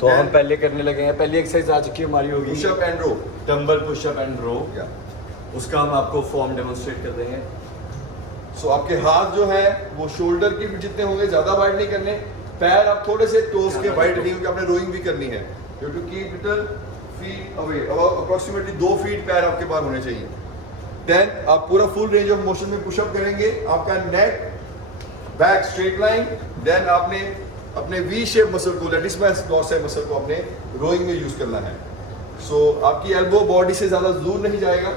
तो हम पहले करने लगे हैं। पहली एक्सरसाइज आ चुकी है हमारी होगी pushup and row, dumbbell pushup and row. उसका हम आपको फॉर्म डेमोन्स्ट्रेट कर देंगे। सो आपके हाथ जो है वो शोल्डर के भी जितने होंगे, ज़्यादा वाइड नहीं करने। पैर आप थोड़े से टोस के वाइड रखेंगे क्योंकि आपने रोइंग भी करनी है। You to keep little feet away, approximately 2 feet पैर आपके पास होने चाहिए। देन आप पूरा फुल रेंज ऑफ मोशन में पुशअप करेंगे। आपका neck back straight line. Then आपने अपने वी शेप मसल को, लैटिस डॉर्सस मसल को अपने रोइंग में यूज करना है। सो आपकी एल्बो बॉडी से ज़्यादा दूर नहीं जाएगा,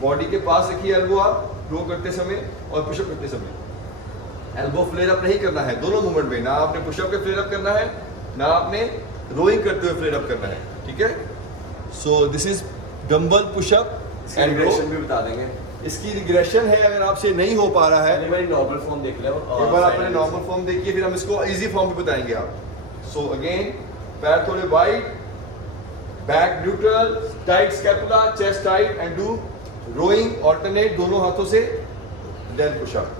बॉडी के पास रखिए एल्बो आप रो करते समय और पुशअप करते समय। एल्बो फ्लेयर अप नहीं करना है दोनों मूवमेंट में, ना आपने पुशअप पे फ्लेयर अप करना है, ना आपने रोइंग करते हुए फ्लेयर अप करना है, ठीक है। So this is dumbbell pushup and row. भी बता देंगे। इसकी रिग्रेशन है, अगर आपसे नहीं हो पा रहा है नॉर्मल फॉर्म देख लो, एक बार आपने नॉर्मल फॉर्म देखिए, फिर हम इसको इजी फॉर्म भी बताएंगे आप। सो अगेन पैर थोड़े wide, back neutral, tight scapula, chest tight and do rowing alternate दोनों हाथों से, देन पुशअप।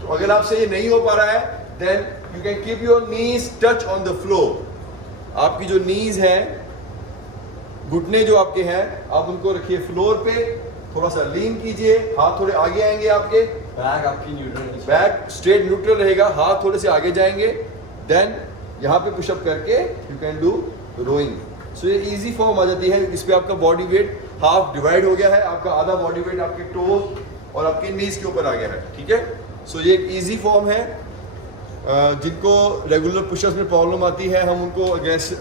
तो अगर आपसे ये नहीं हो पा रहा है then you can keep your knees touch on the floor. आपकी जो नीज है, घुटने जो आपके हैं, आप उनको रखिए फ्लोर पे, थोड़ा सा लीन कीजिए, हाथ थोड़े आगे आएंगे आपके, बैक आपकी न्यूट्रल, बैक स्ट्रेट न्यूट्रल रहेगा, हाथ थोड़े से आगे जाएंगे। देन यहाँ पे पुशअप करके यू कैन डू रोइंग। सो ये इजी फॉर्म आ जाती है। इस पे आपका बॉडी वेट हाफ डिवाइड हो गया है, आपका आधा बॉडी वेट आपके टोज और आपके नीज के ऊपर आ गया है, ठीक है। सो ये एक इजी फॉर्म है। जिनको रेगुलर पुशअप्स में प्रॉब्लम आती है, हम उनको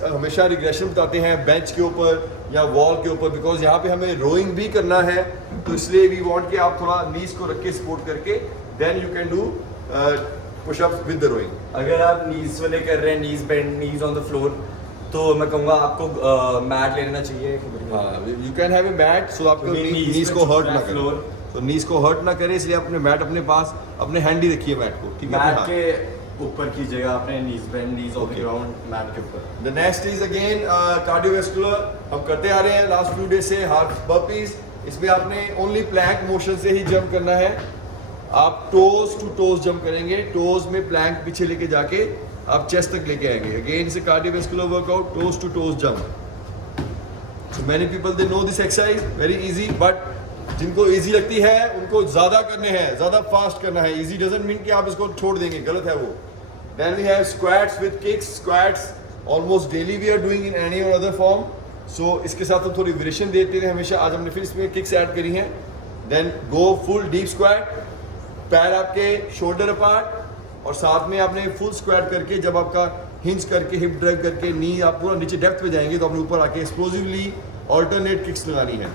हमेशा रिग्रेशन बताते हैं बेंच के ऊपर या वॉल के ऊपर, बिकॉज यहाँ पे हमें रोइंग भी करना है। तो इसलिए वी वांट कि आप थोड़ा नीज को रख के सपोर्ट करके then you can do pushups with the rowing. अगर आप नीज वाले कर रहे हैं, knees bend, knees on the floor, तो मैं कहूँगा आपको मैट ले लेना चाहिए। हाँ, you can have a mat, so आपको नीज को हर्ट ना करे, तो नीज को हर्ट ना करे, इसलिए अपने मैट अपने पास, अपने हैंडी रखिए मैट को, ठीक है। मैट के ऊपर कीजिएगा आपने knees bend, knees on the ground, mat के ऊपर। The next is again cardiovascular. हम करते आ रहे हैं लास्ट फ्यू डे से हार्ट बर्पीज। इसमें आपने ओनली प्लैंक मोशन से ही जंप करना है। आप टोज टू टोज जंप करेंगे, टोज में प्लैंक पीछे लेके जाके आप चेस्ट तक लेके आएंगे। Again is a cardiovascular workout, toes to toes jump. So many people they know this exercise, very easy, but जिनको इजी लगती है उनको ज़्यादा करने हैं, ज़्यादा फास्ट करना है। इजी डजंट मीन कि आप इसको छोड़ देंगे, गलत है वो। Then we have squats with kicks. Squats almost daily we are doing in any और अदर फॉर्म। सो इसके साथ हम थोड़ी वेरिएशन देते हैं हमेशा। आज हमने फिर इसमें किक्स ऐड करी हैं। Then go full deep squat, पैर आपके शोल्डर अपार्ट, और साथ में आपने फुल स्क्वाट करके जब आपका हिंज करके हिप ड्राइव करके नी आप पूरा नीचे डेप्थ पे जाएंगे, तो आपने ऊपर आके एक्सप्लोसिवली ऑल्टरनेट किक्स लगानी है।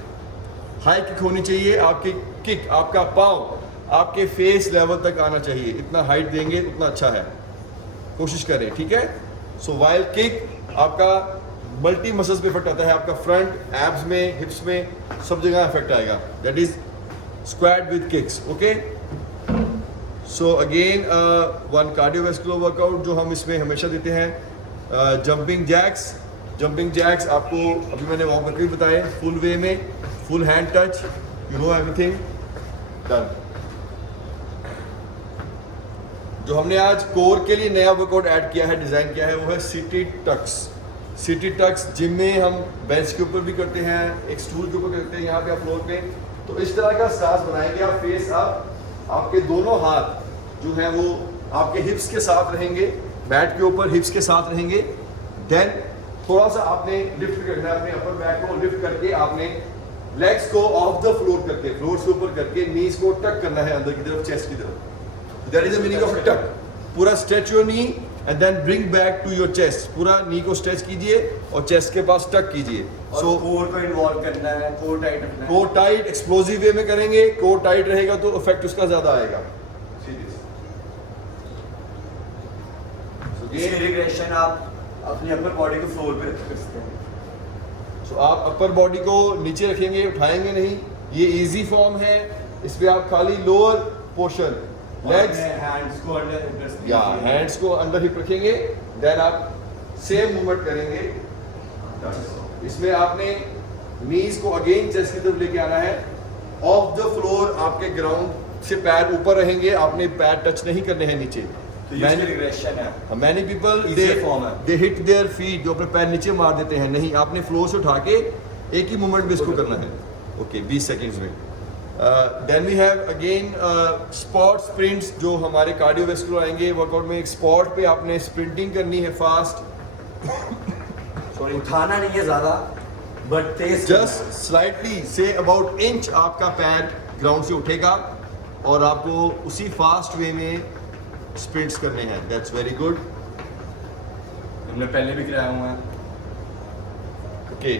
हाई किक होनी चाहिए आपकी किक, आपका पाँव आपके फेस लेवल तक आना चाहिए। इतना हाइट देंगे उतना अच्छा है, कोशिश करें, ठीक है। सो वाइल किक आपका मल्टी मसल्स पे इफेक्ट आता है, आपका फ्रंट, एब्स में, हिप्स में, सब जगह इफेक्ट आएगा। That is squat with kicks, okay. So again one cardiovascular workout जो हम इसमें हमेशा देते हैं, जंपिंग जैक्स। जंपिंग जैक्स आपको अभी मैंने वॉक करके भी बताए, फुल वे में, full hand touch, you know everything done. जो हमने आज कोर के लिए नया वर्कआउट ऐड किया है, डिज़ाइन किया है, वो है sit tucks. Sit tucks gym में हम बेंच के ऊपर भी करते हैं, एक स्टूल के ऊपर करते हैं, यहाँ पे आप फ्लोर पे। तो इस तरह का साज बनाएंगे आप, फेस अप, आपके दोनों हाथ जो है वो आपके हिप्स के साथ रहेंगे, बैट के ऊपर हिप्स के साथ रहेंगे। देन थोड़ा सा आपने लिफ्ट करना है, अपने अपर बैक को लिफ्ट करके आपने लेग्स को ऑफ द फ्लोर करके, फ्लोर से ऊपर करके नीज को टक करना है अंदर की तरफ, चेस्ट की तरफ। That is the meaning of tuck. पूरा stretch your knee and then bring back to your chest. पूरा नी को स्ट्रेच कीजिए और चेस्ट के पास टक कीजिए। सो कोर को इन्वॉल्व करना है, कोर टाइट रखना है। कोर टाइट एक्सप्लोसिव वे में करेंगे, कोर टाइट रहेगा तो इफेक्ट उसका ज्यादा आएगा। ये रिग्रेशन आप अपनी अपर बॉडी को फ्लोर पे रख सकते हैं। सो आप अपर बॉडी को नीचे रखेंगे, उठाएंगे नहीं। ये इजी फॉर्म है। इस पे आप खाली लोअर पोर्शन, लेग्स, हैंड्स को अंडर, या हैंड्स को अंदर हिप रखेंगे। देन आप सेम मूवमेंट करेंगे। इसमें आपने नीज को अगेन चेस्ट की तरफ लेके आना है। ऑफ द फ्लोर आपके ग्राउंड से पैर ऊपर रहेंगे, आपने पैर टच नहीं करने हैं नीचे, तो ये उसकी रिग्रेशन है. Many people Easier form है. they hit their feet, जो अपने पैर नीचे मार देते हैं. नहीं, आपने फ्लोर से उठा के एक ही मूवमेंट में इसको करना है. ओके, 20 सेकंड्स में. Then we have again spot sprints, जो हमारे कार्डियोवैस्कुलर आएंगे वर्कआउट में. एक स्पॉट पे आपने स्प्रिंटिंग करनी है फास्ट. सॉरी, उठाना नहीं है ज़्यादा, but Tej. Just slightly say about inch आपका पैर ग्राउंड से उठेगा और आपको उसी फास्ट वे में स्प्रिंट्स करने हैं. That's very good. हमने पहले भी कराया हुआ है. Okay.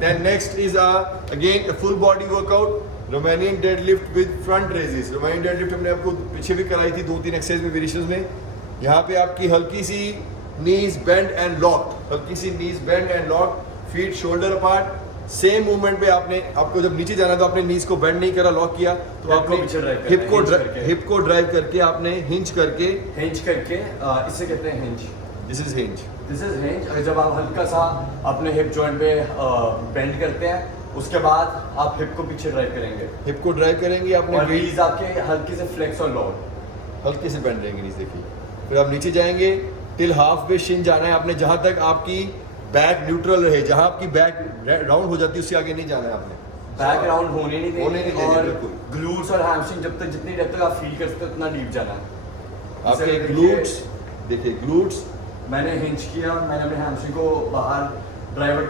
Then next is again a full body workout, Romanian deadlift with front raises. Romanian deadlift हमने आपको पीछे भी कराई थी 2-3 एक्सरसाइज में, वेरिएशंस में. यहाँ पे आपकी हल्की सी knees bend and locked, हल्की सी knees bend and locked, feet shoulder apart. Same movement पे आपको जब नीचे जाना तो आपने नीज को बेंड नहीं करा, लॉक किया तो आपने हिप को ड्राइव करके आपने हिंज करके इसे कहते हैं hinge. This is hinge. This is hinge. अगर जब आप हल्का सा अपने हिप जॉइंट पे बेंड करते हैं, उसके बाद आप हिप को पीछे ड्राइव करेंगे. हिप को ड्राइव करेंगे, आपने और नीज आपके हल्के से फ्लेक्स और लॉक, हल्के से बेंड रहेंगे नीज. देखिए, फिर आप नीचे जाएंगे टिल हाफ वे शिन जाना है आपने, जहां तक आपकी बैक न्यूट्रल रहे. जहां आपकी बैक राउंड हो जाती है उससे आगे नहीं जाना है आपने. बैक राउंड होने नहीं देंगे. और बिल्कुल. ग्लूट्स और हैमस्ट्रिंग जब तक जितनी डेप्थ तक आप फील कर सकते हो उतना डीप जाना है. आपके ग्लूट्स देखिए, ग्लूट्स मैंने हिंज किया, मैंने अपने हैमस्ट्रिंग को बाहर ड्राइव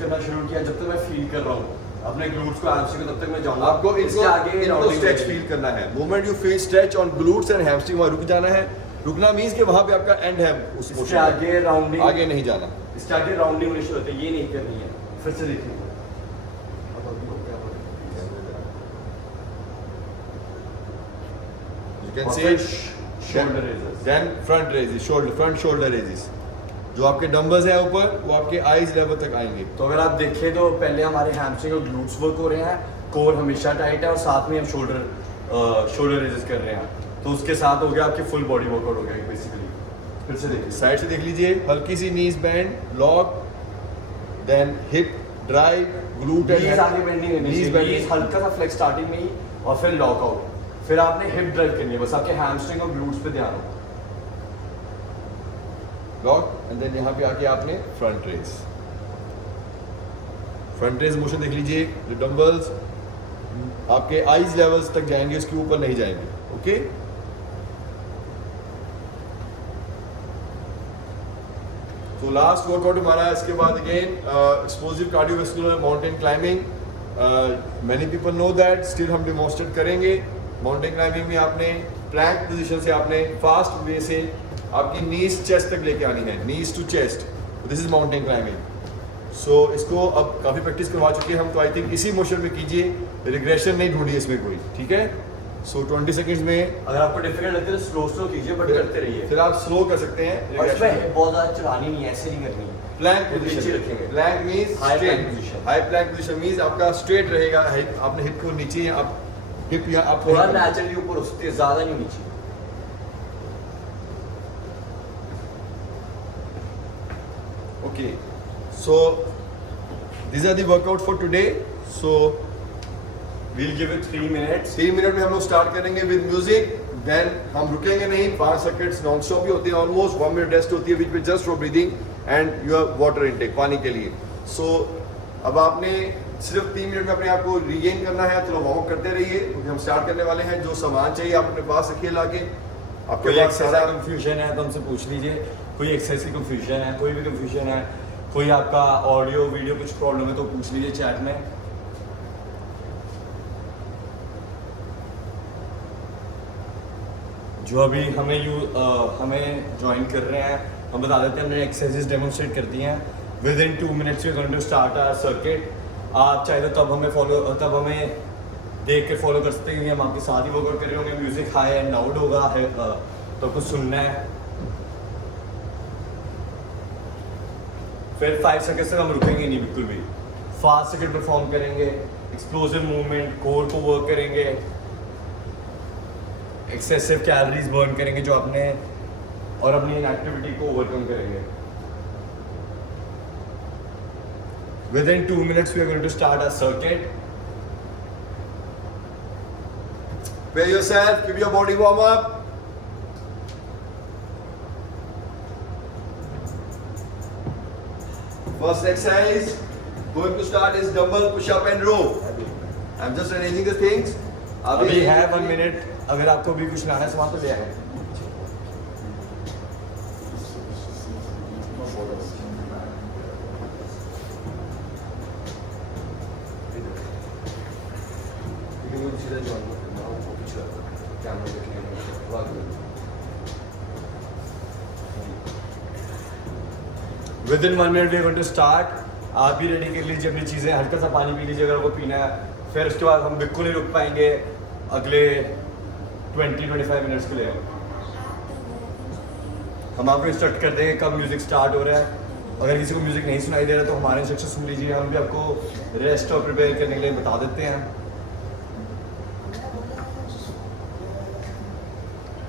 करना शुरू किया. जब तक मैं फील कर रहा हूँ अपने ग्लूट्स को, हैमस्ट्रिंग को, तब तक मैं जाऊंगा. आपको इनको स्ट्रेच फील करना है. Moment you feel stretch on glutes and hamstring, वहां रुक जाना है. रुकना मींस कि वहां पे आपका एंड है उस इसके आगे राउंडिंग, आगे नहीं जाना. इसके आगे राउंडिंग होनी शुरू होती है, ये नहीं करनी है. फिर से देखिए, You can see shoulder raises. Then front raises, front shoulder raises. जो आपके डंबल्स हैं ऊपर वो आपके आईज लेवल तक आएंगे. तो अगर आप देखें तो पहले हमारे हैमस्ट्रिंग और ग्लूट्स वर्क हो रहे हैं, कोर हमेशा टाइट है और साथ में हम शोल्डर रेजेस कर रहे हैं. तो उसके साथ हो गया आपकी फुल बॉडी वर्कआउट हो गया बेसिकली. फिर से देखिए, साइड से देख लीजिए. हल्की सी knees bend, lock, then hip drive, glute and आगे बेंड नहीं होनी चाहिए. हल्का सा फ्लेक्स स्टार्टिंग में ही और फिर लॉक आउट. फिर आपने हिप ड्राइव करनी है. बस आपके हैमस्ट्रिंग और ग्लूट्स पे ध्यान हो. लॉक एंड देन यहाँ पे आके आपने front raise. Front raise motion देख लीजिए. डंबल्स आपके आईज लेवल्स तक जाएंगे, उसके ऊपर नहीं जाएंगे. ओके. तो लास्ट वर्कआउट हमारा है. इसके बाद again explosive cardiovascular mountain climbing. Many people know that, still हम डेमोन्स्ट्रेट करेंगे. माउंटेन क्लाइंबिंग में आपने प्लैंक पोजीशन से आपने फास्ट वे से आपकी नीज चेस्ट तक लेके आनी है. Knees to chest. This is mountain climbing. So इसको अब काफ़ी प्रैक्टिस करवा चुके हैं हम, तो आई थिंक इसी मोशन में कीजिए. रिग्रेशन नहीं ढूंढिए इसमें कोई. ठीक है. सो 20 सेकंड्स में अगर आपको डिफिकल्ट लगता है तो स्लो कीजिए, बट करते रहिए. फिर आप स्लो कर सकते हैं. और इसमें बहुत ज़्यादा चढ़ानी नहीं है, ऐसे नहीं करनी है. प्लैंक नीचे पोजीशन रखेंगे. Plank means high plank straight. Position. High plank position means आपका स्ट्रेट रहेगा. आपने हिप को नीचे, आप हिप या आप थोड़ा नेचुरली ऊपर उठती है, ज़्यादा नहीं नीचे. Okay. So these are the workout for today. So we'll give it 3 minutes. 3 minute में हम लोग स्टार्ट करेंगे विद म्यूजिक. देन हम रुकेंगे नहीं. 5 सेकंड्स नॉन स्टॉप ही होते हैं ऑलमोस्ट. 1 मिनट रेस्ट होती है बीच में just for breathing and your water intake, पानी के लिए. सो अब आपने सिर्फ 3 मिनट में अपने आप को रीगेन करना है. तो वार्म अप करते रहिए क्योंकि हम स्टार्ट करने वाले हैं. जो सामान चाहिए आप अपने पास रखिए लाके. आपके कोई पास सारा कंफ्यूजन है तो हमसे पूछ लीजिए. कोई एक्सरसाइज की कंफ्यूजन है, कोई भी कंफ्यूजन है, कोई आपका ऑडियो वीडियो कुछ प्रॉब्लम है तो पूछ लीजिए चैट में. जो अभी हमें ज्वाइन कर रहे हैं, हम बता देते हैं, हमने एक्सरसाइजेस डेमोन्स्ट्रेट कर दी हैं. Within 2 minutes we going to start our circuit. आप चाहे तो तब हमें देख के फॉलो कर सकते हैं, क्योंकि हम आपके साथ ही वर्कआउट कर रहे होंगे. म्यूजिक हाई एंड लाउड होगा, तो कुछ सुनना है. फिर 5 सेकंड तक हम रुकेंगे नहीं बिल्कुल भी. फास्ट सेकंड परफॉर्म करेंगे, एक्सप्लोसिव मूवमेंट, कोर को वर्क करेंगे, एक्सेसिव कैलोरीज बर्न करेंगे जो आपने, और अपनी इनएक्टिविटी को ओवरकम करेंगे. Within 2 minutes we are going to start our circuit. Prepare yourself, keep your body warm up. First exercise going to start is dumbbell push-up and row. I'm just arranging the things. अभी है 1 minute, अगर आपको भी कुछ लाना है सामान तो ले आए। Within 1 minute we are going to start. आप भी रेडी कर लीजिए अपनी चीज़ें, हल्का सा पानी पी लीजिए अगर आपको पीना है। फिर उसके बाद हम बिल्कुल नहीं रुक पाएंगे अगले 20-25 मिनट्स के लिए। हम आपको इंस्ट्रक्ट कर देंगे कब म्यूज़िक स्टार्ट हो रहा है। अगर किसी को म्यूज़िक नहीं सुनाई दे रहा तो हमारे इंस्ट्रक्शन सुन लीजिए, हम भी आपको रेस्ट और प्रिपेयर करने के लिए बता देते हैं।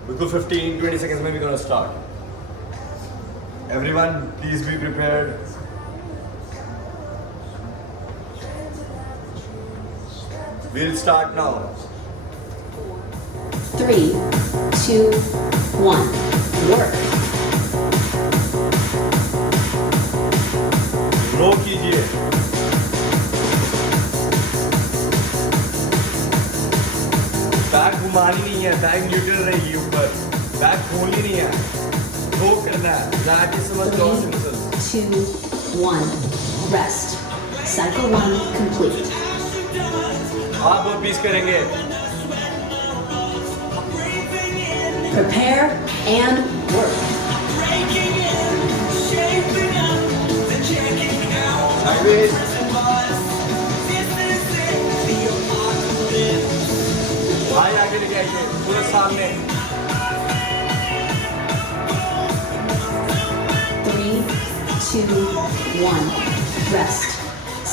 बिल्कुल 15-20 सेकेंड्स में भी gonna start. Everyone, please be prepared. We'll start now. 3, 2, 1. Work. रो कीजिए। बैक घुमानी नहीं है, बैक न्यूट्रल रहेगी ऊपर, बैक खोलनी नहीं है, रो करना है। That is so much 3, 2, 1. Rest. Cycle 1 complete. आप burpees करेंगे। Prepare and work. Sideways. भाई आगे लेके आइए, पूरे सामने। 3, 2, 1. Rest.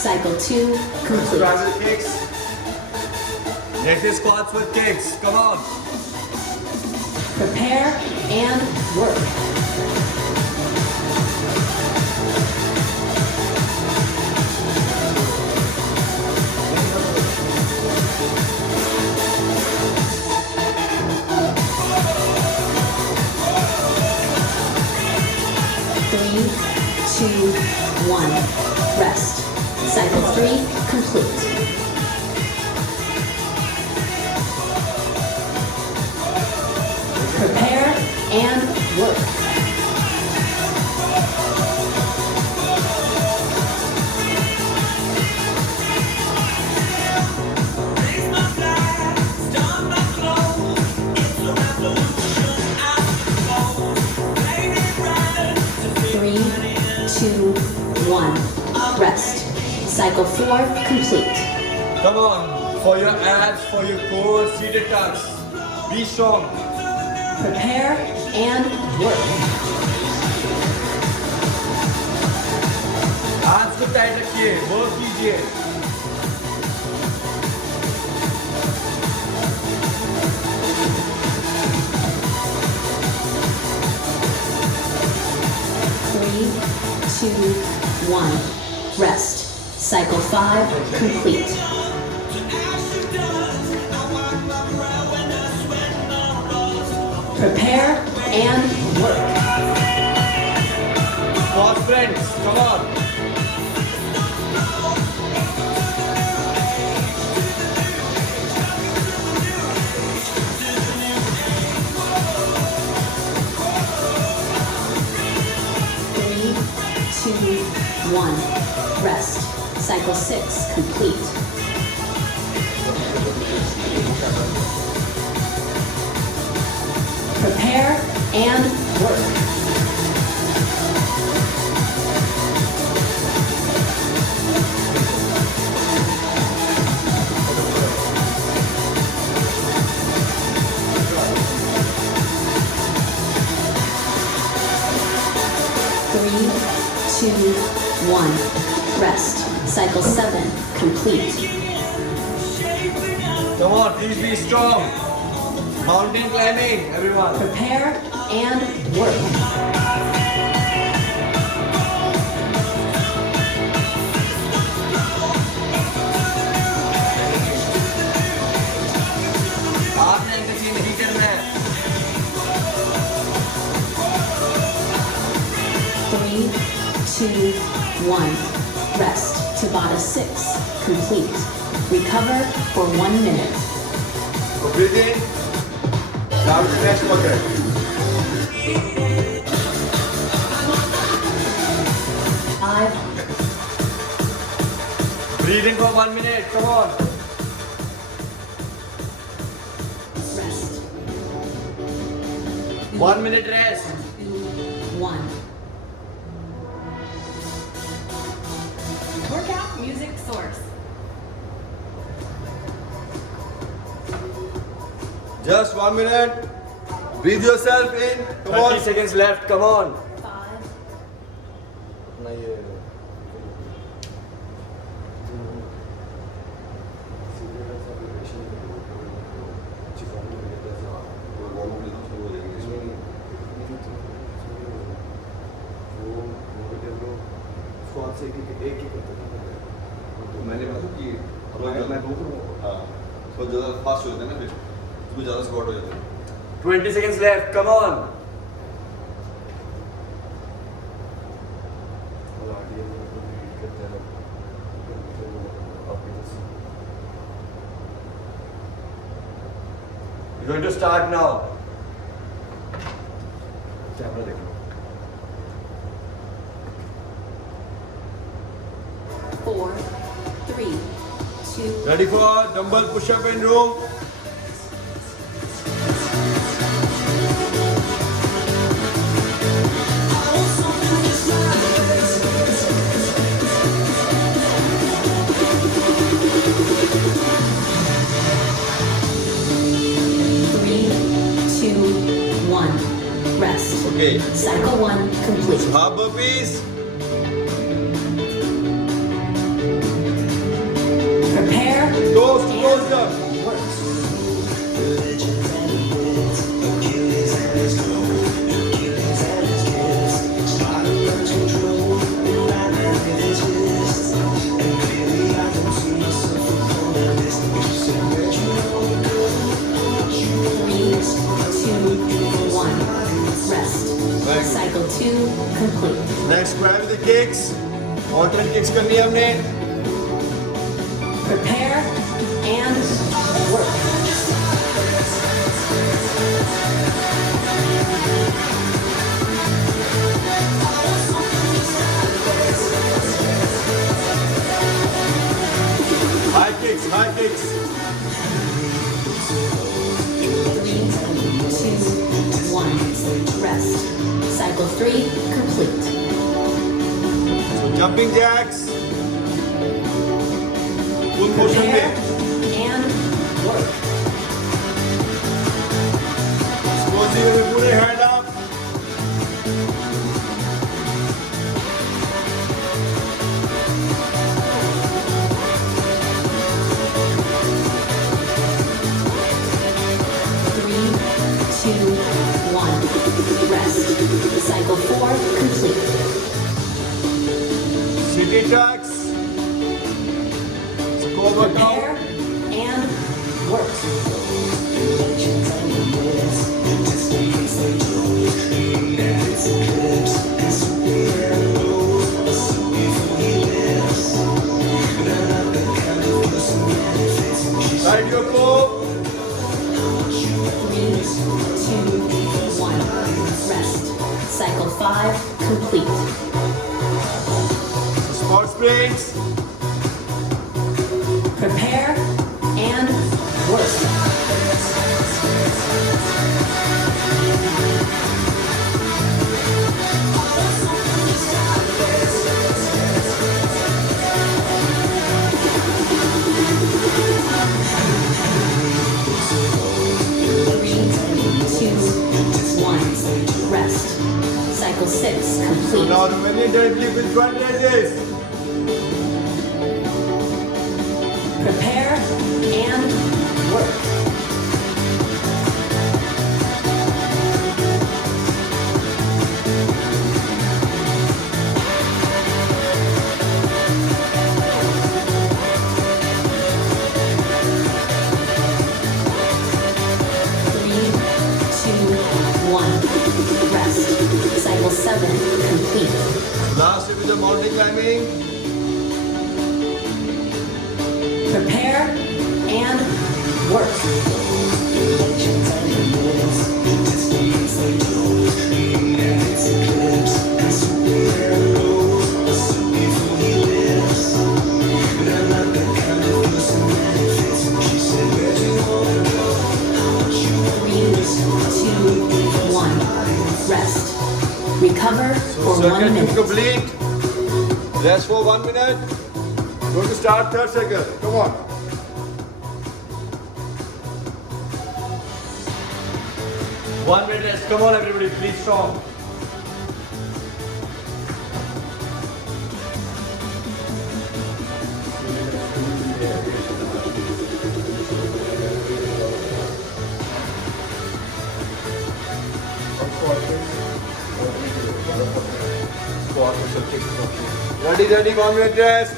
Cycle 2 complete. Triangle kicks. Next is squats with kicks. Come on. Prepare and work. Three, 2, 1. Rest. Cycle 3 complete. Prepare and work. Three, 2, 1. Rest. Cycle 4 complete. Come on. For your abs, for your core, seated tucks. Be strong. Prepare and work. हाथ को tight रखिए, work कीजिए। Three, 2, 1. Rest. Cycle 5 complete. Prepare and work. Squat friends, come on. Three, 2, 1. Rest. Cycle 6 complete. Prepare and work. Three, 2, 1. Rest. Cycle 7 complete. Come on, please be strong. Mountain climbing, everyone. Prepare and work. आपने angle change नहीं करना है। 3, 2, 1. Rest. Tabata 6. Complete. Recover for 1 minute. So breathe in. Now next bucket. 5, Breathe in for 1 minute. Come on. rest. 1 minute rest. 2, 1. Workout music source. Just 1 minute. Breathe yourself in. Come 30 on. seconds left. Come on. 5, अपना ये मैंने बात की हाँ तो ज़्यादा fast हो जाता है ना फिर तुम्हें ज़्यादा स्क्वाट हो जाता है 20 seconds left. Come on. You're going to start now. Camera देख लो. 4, 3, 2, Ready for dumbbell push-up in room. Three, two, one. Rest. Okay. Cycle 1 complete. Half burpees. Prepare. Toes and closed up. work. Three, two, one. Rest. Very good. Cycle 2 complete. Next grab the kicks. Alternate kicks करनी है हमने. Prepare and work. High kicks, high kicks. 3, 2, 1. Rest. Cycle 3 complete. So jumping jacks. Full motion Prepare में. and work. Explosive में पूरे hand up. Three, two, one. Rest. Cycle 4 complete. City tracks. Score workout. Prepare and work. Side your core. 3, 2, 1. Rest. Cycle 5 complete. Spot sprints. Prepare and work. Three, two, one. Rest. Cycle 6 complete. Now the many deadlift with front raises. Prepare and work. Three, two, one. Rest. Cycle 7 complete. Last with the mountain climbing. Prepare and work. Three, two, one. Rest. Recover for 1 Circle minute. complete. Rest for 1 minute. Going to start third circle. Come on. One minute rest. Come on, everybody, please strong. Ready, 1 minute rest.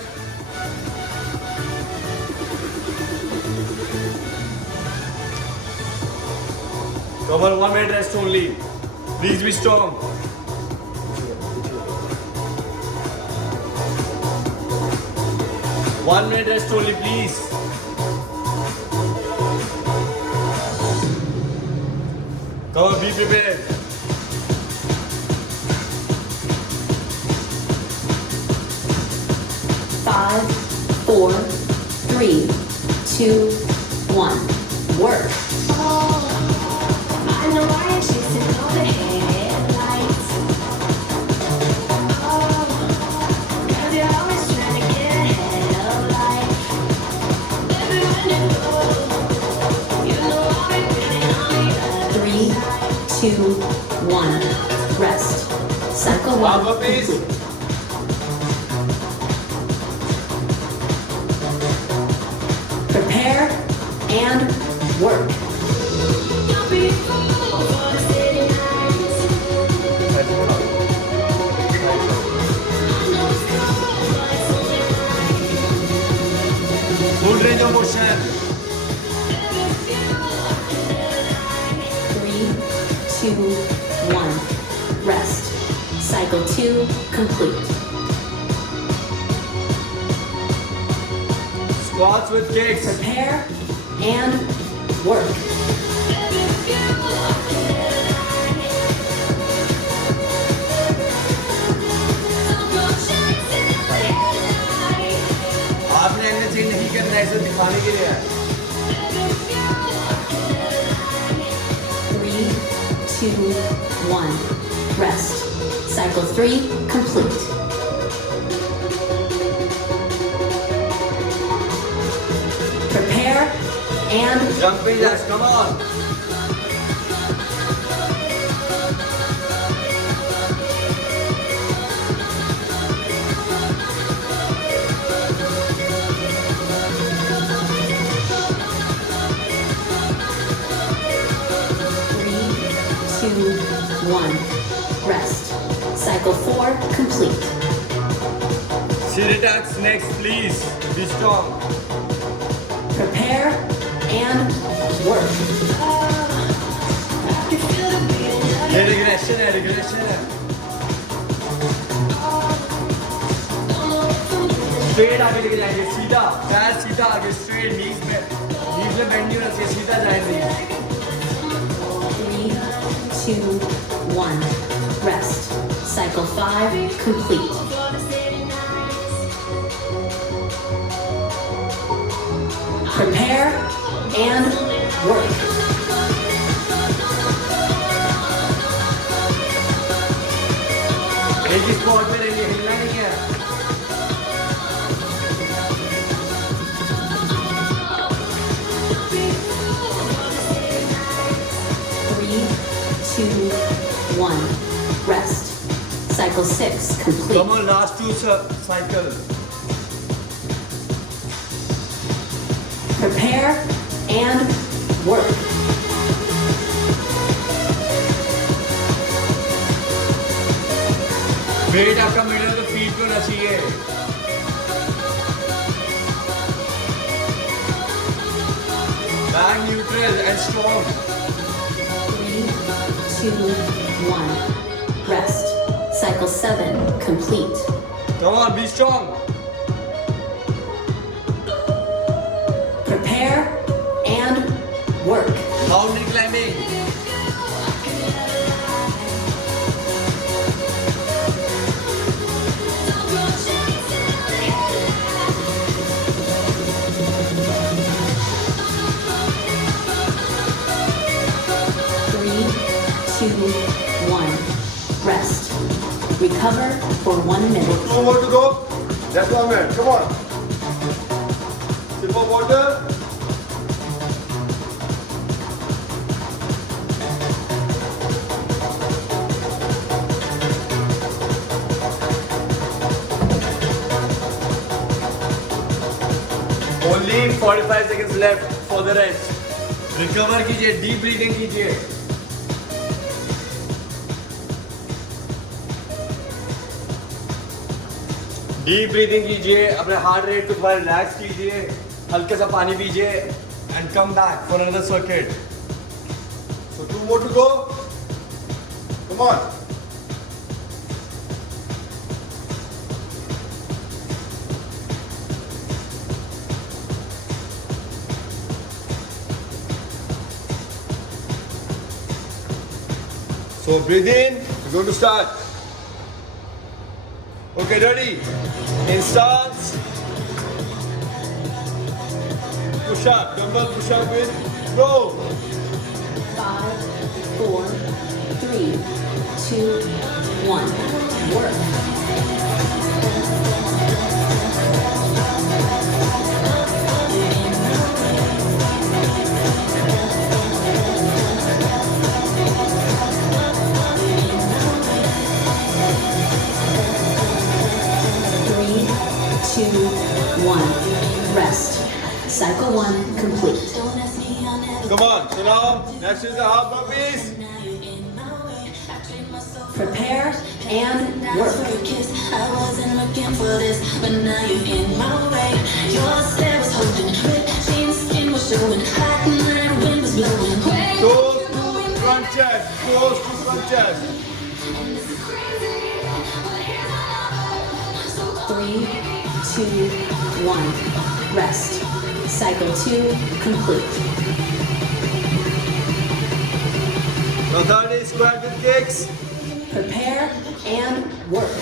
Come on, 1 minute rest only. Please be strong. One minute rest only, please. Come on, be prepared. Five, four, three, two, one. Work. I know why you're chasing all the headlights. Oh, 'cause you're always trying to get ahead of life. Everywhere you go, you know I'll be waiting on you. Three, two, one. Rest. Cycle one. Half a piece. Prepare and work. Don't be a fool for the city nights. I know it's cold, but it's only right. Full range of motion. Three, two, one. Rest. Cycle two complete. Squats with kicks. Prepare and work. आपने energy नहीं करना है, इसे दिखाने के लिए है. Three, two, one. Rest. Cycle three complete. Prepare and Jumping jacks, come on. three, two, one. Rest. Cycle four complete. Sit attacks next, please. Be strong. Prepare and work. ये regression है, regression है. Straight आगे लेके जाएंगे, सीधा. पैर सीधा आगे, straight knees में bend नहीं होना चाहिए, सीधा जाएंगे. 3, 2, 1. Rest. Cycle 5 complete. Prepare and work. एक ही spot पे रहेंगे, हिलना नहीं है. Three, two, one. Rest. Cycle 6 complete. Come on, last two cycles. Prepare and work. Weight आपका middle to feet पे होना चाहिए. Back neutral and strong. 3, 2, 1. Rest. Cycle 7 complete. Come on, be strong. Prepare and work. Mountain climbing. Three, two, one. Rest. Recover for 1 minute. 2 more to go. Just 1 minute. Come on. Sip of water. Only 45 seconds left for the rest. Recover कीजिए, deep breathing कीजिए. Deep breathing कीजिए, अपने heart rate को थोड़ा relax कीजिए, हल्के सा पानी पीजिए and come back for another circuit. So 2 more to go. Come on. So breathe in. We're going to start. Okay, ready? In stance. Push up. Dumbbell push up with. Go. 5, 4, 3, 2, 1. Work. Three, two, one. Rest. Cycle 1 complete. Come on. So now, next is the half burpees. Prepare and work. I wasn't looking for this, but now you're in my way. Your stare was holding, ripped jeans, skin was showing, hot night wind was blowing. Toes to front chest. Toes to front chest. 3, 2, 1. Rest. Cycle 2 complete. Now third is squat with kicks. Prepare and work.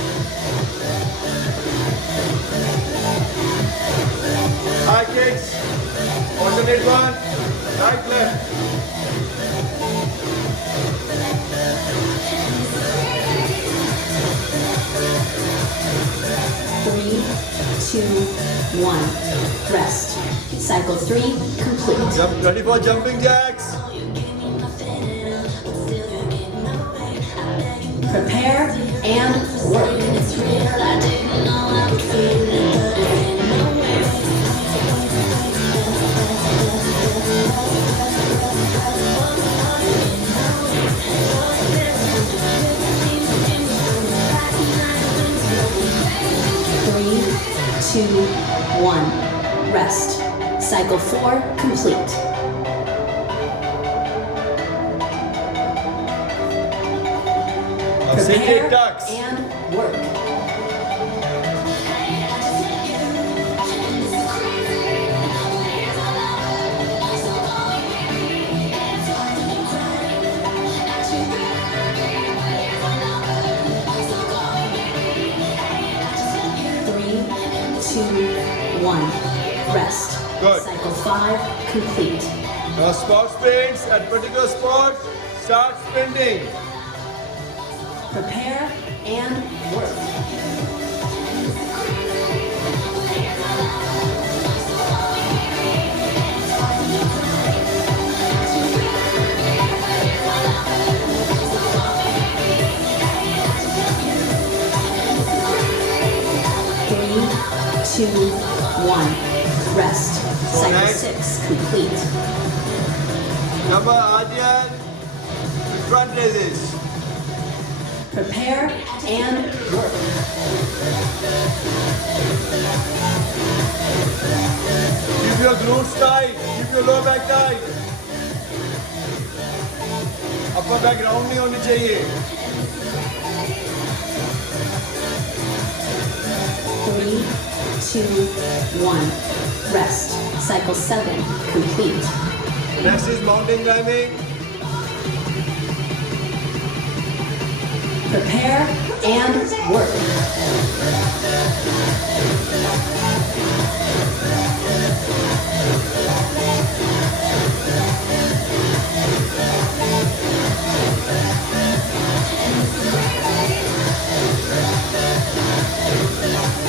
High kicks. Alternate one. Right, left. Three, two, one. Rest. Cycle 3 complete. Jump, ready for jumping jacks. Prepare and work. It's real, I didn't know I would feel it, but it ain't no way. Three, two, one. Rest. Cycle 4 complete. Now sit Prepare it ducks. and work. Three, two, one. Rest. Good. Cycle 5 complete. Now spot sprints at particular spot. Start sprinting. Prepare and work. Three, two, one. Rest. Cycle next. 6 complete. Number Adyan. Front raises. Prepare and work. Keep your glutes tight. Keep your lower back tight. Upper back round नहीं होनी चाहिए. 2, 1. Rest. Cycle 7 complete. Next is mountain climbing. Prepare and work.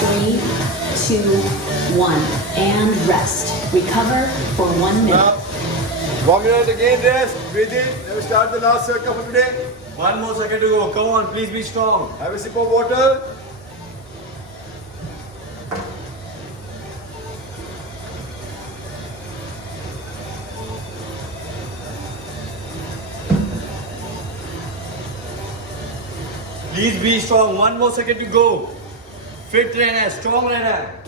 Three, 2, 1, and rest. Recover for 1 minute. Now, walk it out again, rest, breathe in. Then we start the last circle for today. One more second to go. Come on, please be strong. Have a sip of water. Please be strong. One more second to go. Fit रहना है, strong रहना है.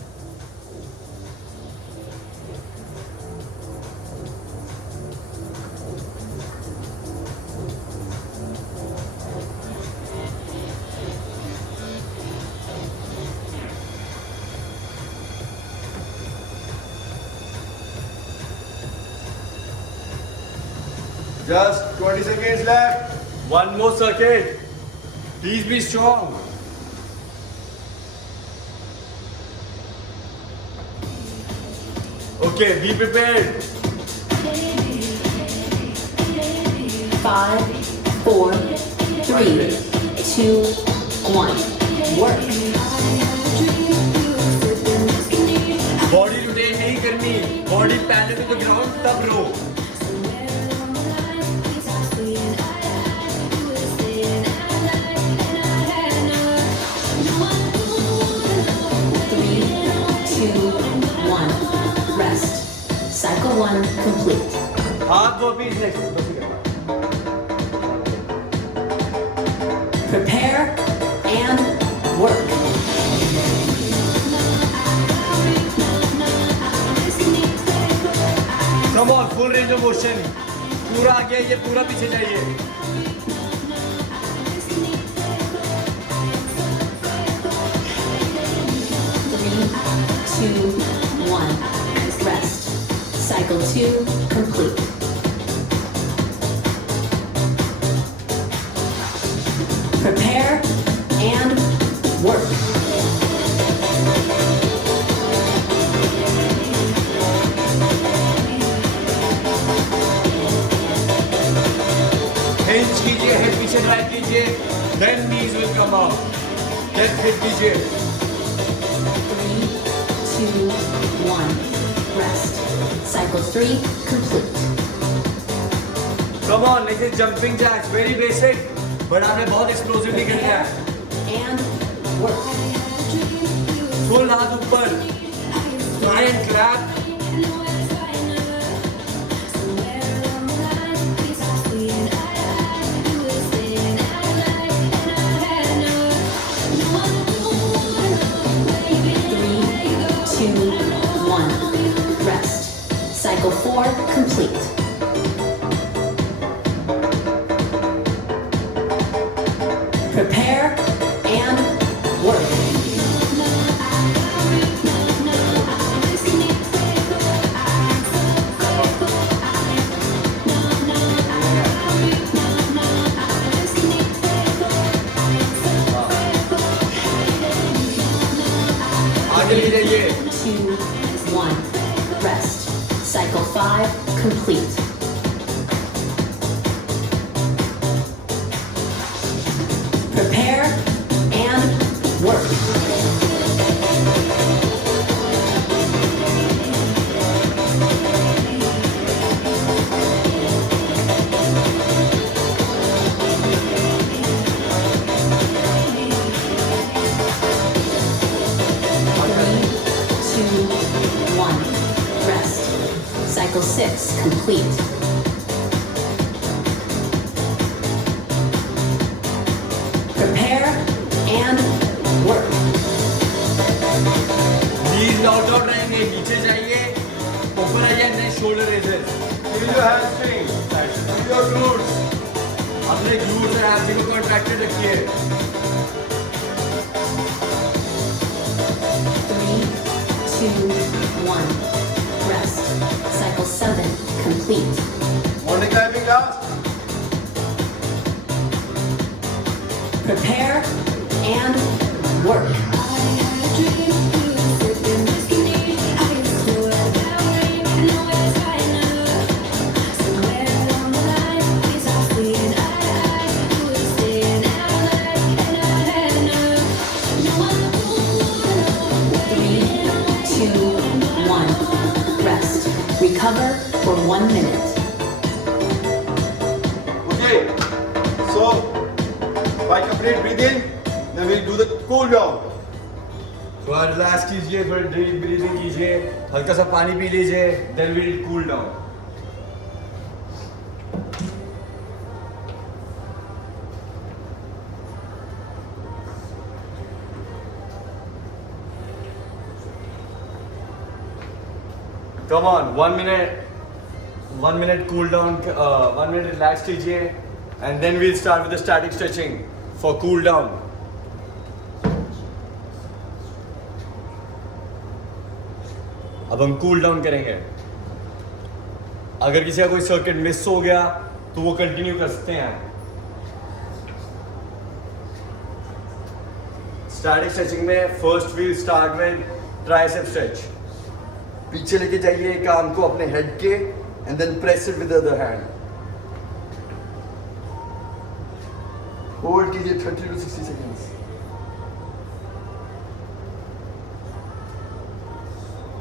Just 20 seconds left. One more circuit. Please be strong. Okay, be prepared. 5, 4, 3, 2, 1. Work. Body rotate नहीं करनी. Body parallel to the ground, तब रो. Three, 2, 1. Rest. Cycle 1 complete. हाथ burpees next. Prepare and work. Come on, full range of motion. पूरा आगे ये पूरा पीछे जाइए. Three, 2, 1. Rest. Cycle 2 complete. Prepare and work. Hinge कीजिए, head पीछे ड्राइव कीजिए. Then knees will come out. Head hit कीजिए. 3, 2, 1. Rest. Cycle 3 complete. Come on, this is jumping jacks. Very basic. But आपने बहुत explosively करना है. And work. Full हाथ ऊपर. Try and clap. Three, 2, 1. Rest. Cycle 4 complete. Prepare and work. आगे ले जाइए. 2, 1. Rest. Cycle 5 complete. Prepare and work. Three, 2, 1. Rest. Cycle 6 complete. Prepare and work. Knees not out रहेंगे. नीचे जाइए. ऊपर आइए. Next shoulder raises. Feel your hamstring. Feel your glutes. अपने glutes और hamstring को contracted रखिए. 3, 1. Rest. Cycle 7 complete. Morning climbing last. Prepare and work. Three, two, one. Rest. Recover for 1 minute. Okay. So, by complete breathe in, then we'll do the cool down. थोड़ा relax कीजिए, फिर deep breathing कीजिए, हल्का सा पानी पी लीजिए, then will cool down. Come on, 1 minute. 1 minute cool down. 1 minute relax कीजिए, and then we'll start with the static stretching for cool down. अब हम कूल डाउन करेंगे. अगर किसी का कोई सर्किट मिस हो गया तो वो कंटिन्यू कर सकते हैं. स्टैटिक स्ट्रेचिंग में first will start with tricep stretch. पीछे लेके जाइए काम को अपने हेड के end then press it with the other hand. Hold कीजिए 30 to 60 seconds.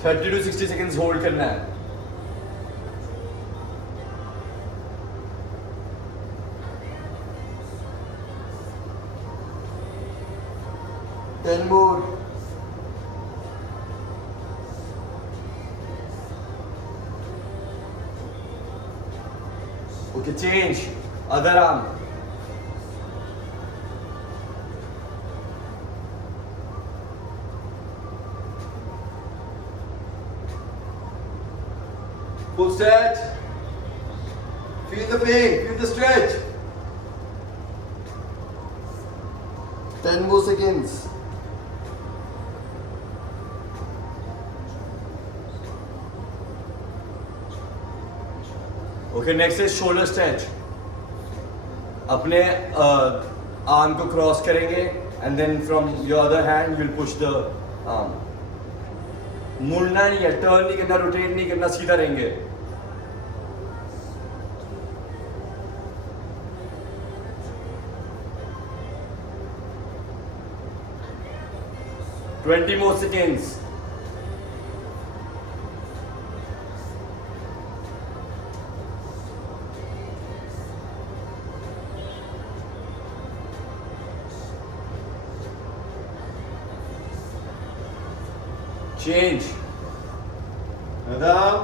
30 to 60 seconds hold करना है. Ten more. Okay, change. Other arm. Full stretch. Feel the pain, feel the stretch. 10 more seconds. Okay, next is shoulder stretch. अपने arm को cross करेंगे and then from your other hand you'll push the arm. मुड़ना नहीं है, turn नहीं करना, rotate नहीं करना, सीधा रहेंगे. Twenty more seconds. Change. Another arm.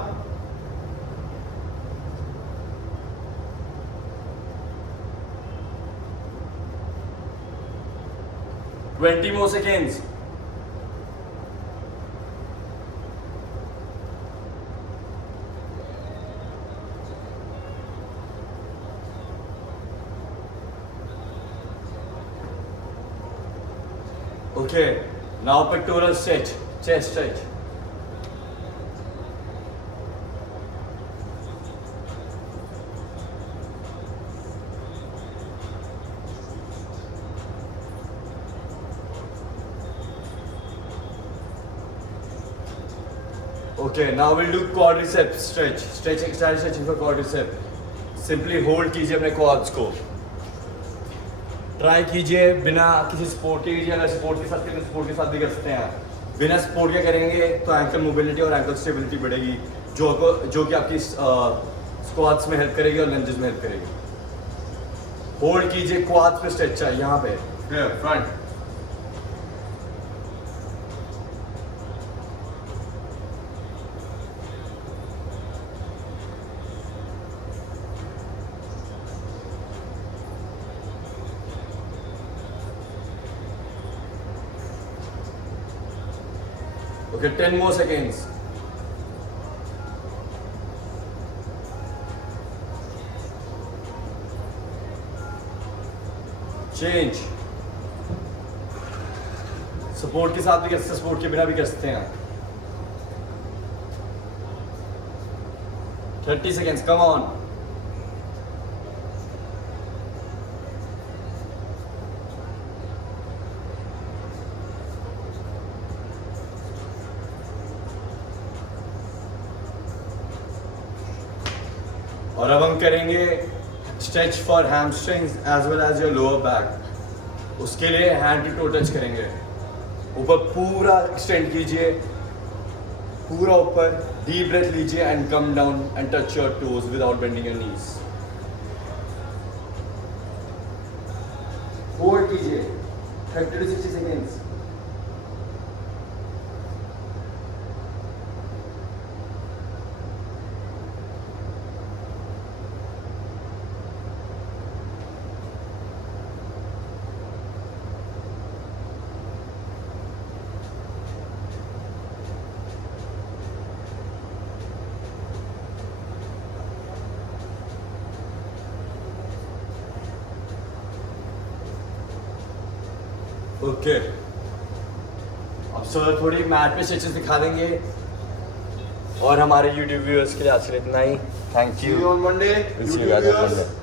Twenty more seconds. Okay, now pectoral stretch, chest stretch. Okay, now we'll do quadriceps stretch. Stretching, stretching for quadriceps. Simply hold कीजिए अपने quads को. ट्राई कीजिए बिना किसी सपोर्ट के कीजिए. अगर सपोर्ट के साथ करें सपोर्ट के साथ भी कर सकते हैं. बिना सपोर्ट के करेंगे तो एंकल मोबिलिटी और एंकल स्टेबिलिटी बढ़ेगी, जो कि आपकी स्क्वाट्स में हेल्प करेगी और लंजेस में हेल्प करेगी. होल्ड कीजिए, क्वाड्स पे स्ट्रेच चाहिए यहाँ पे. Front. Okay, 10 more seconds. Change. Support के साथ भी कर सकते हैं, सपोर्ट के बिना भी कर सकते हैं. 30 seconds, come on. और अब हम करेंगे stretch for hamstrings as well as your lower back. उसके लिए हैंड टू टो टच करेंगे। ऊपर पूरा एक्सटेंड कीजिए, पूरा ऊपर, डीप ब्रेथ लीजिए and come down and touch your toes without bending your knees. Hold कीजिए 30 to 60 सेकेंड्स। ओके, अब सर थोड़ी मैट पे स्ट्रेचेस दिखा देंगे और हमारे YouTube व्यूअर्स के लिए आज के लिए इतना ही। Thank See you you. on Monday. We'll see you YouTube guys on viewers. Monday.